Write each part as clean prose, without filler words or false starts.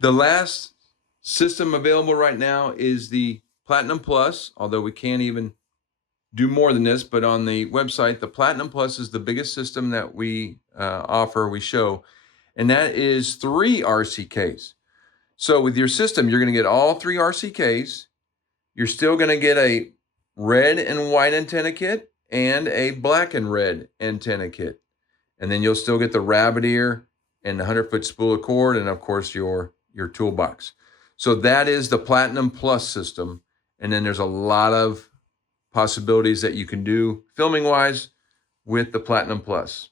The last system available right now is the Platinum Plus, although we can't even do more than this, but on the website, the Platinum Plus is the biggest system that we we show, and that is 3 RCKs. So with your system, you're going to get all 3 RCKs. You're still going to get a red and white antenna kit and a black and red antenna kit. And then you'll still get the rabbit ear and the 100-foot spool of cord, and of course your toolbox. So that is the Platinum Plus system. And then there's a lot of possibilities that you can do filming wise with the Platinum Plus.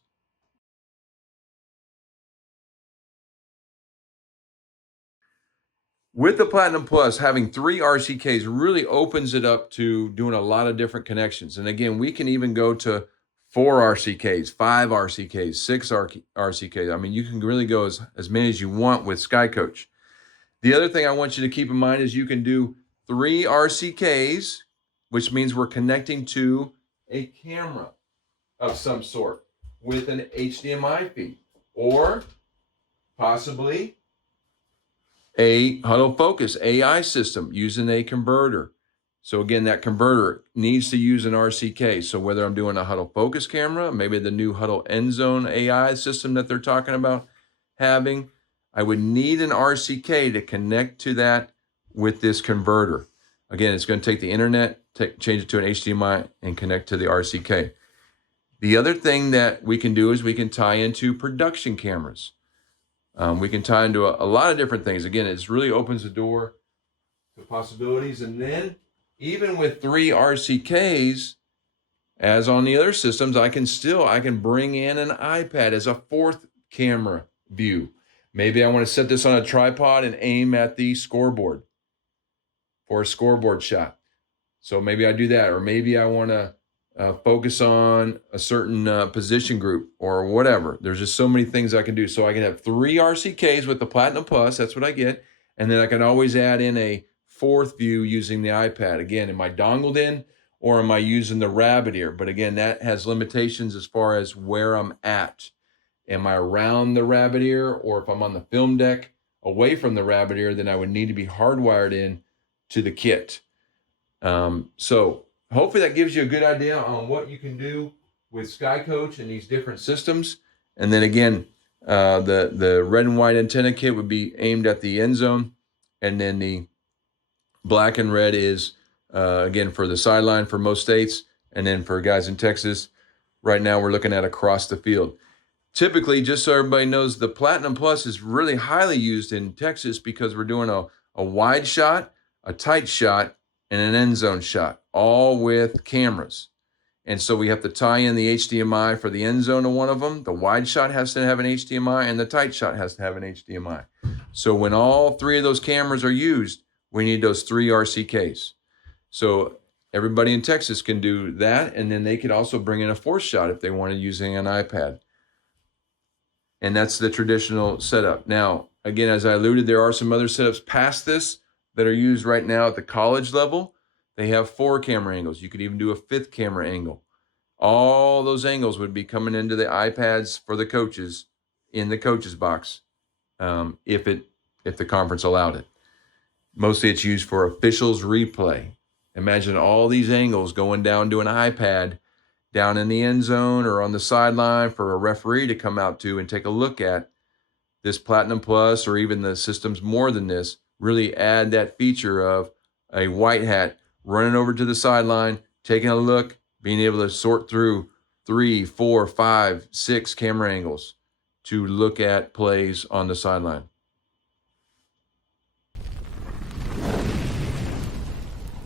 With the Platinum Plus, having 3 RCKs really opens it up to doing a lot of different connections. And again, we can even go to 4 RCKs, 5 RCKs, 6 RCKs. I mean, you can really go as many as you want with Skycoach. The other thing I want you to keep in mind is you can do 3 RCKs, which means we're connecting to a camera of some sort with an HDMI feed, or possibly a huddle focus AI system using a converter. So again, that converter needs to use an RCK. So whether I'm doing a huddle focus camera, maybe the new huddle end zone AI system that they're talking about having, I would need an RCK to connect to that with this converter. Again, it's going to take the internet, change it to an HDMI, and connect to the RCK. The other thing that we can do is we can tie into production cameras. We can tie into a lot of different things. Again, it really opens the door to possibilities. And then even with 3 RCKs, as on the other systems, I can bring in an iPad as a 4th camera view. Maybe I want to set this on a tripod and aim at the scoreboard for a scoreboard shot. So maybe I do that, or maybe I want to focus on a certain position group or whatever. There's just so many things I can do. So I can have 3 RCKs with the Platinum Plus. That's what I get. And then I can always add in a 4th view using the iPad. Again, am I dongled in or am I using the rabbit ear? But again, that has limitations as far as where I'm at. Am I around the rabbit ear, or if I'm on the film deck away from the rabbit ear, then I would need to be hardwired in to the kit. So hopefully that gives you a good idea on what you can do with Skycoach and these different systems. And then again, the red and white antenna kit would be aimed at the end zone. And then the black and red is, again, for the sideline for most states. And then for guys in Texas, right now we're looking at across the field. Typically, just so everybody knows, the Platinum Plus is really highly used in Texas because we're doing a wide shot, a tight shot, and an end zone shot, all with cameras. And so we have to tie in the HDMI for the end zone of one of them. The wide shot has to have an HDMI, and the tight shot has to have an HDMI. So when all 3 of those cameras are used, we need those 3 RCKs. So everybody in Texas can do that, and then they could also bring in a 4th shot if they wanted using an iPad. And that's the traditional setup. Now, again, as I alluded, there are some other setups past this that are used right now at the college level. They have 4 camera angles. You could even do a 5th camera angle. All those angles would be coming into the iPads for the coaches in the coaches box, if the conference allowed it. Mostly it's used for officials replay. Imagine all these angles going down to an iPad down in the end zone or on the sideline for a referee to come out to and take a look at. This Platinum Plus, or even the systems more than this, really add that feature of a white hat running over to the sideline, taking a look, being able to sort through 3, 4, 5, 6 camera angles to look at plays on the sideline.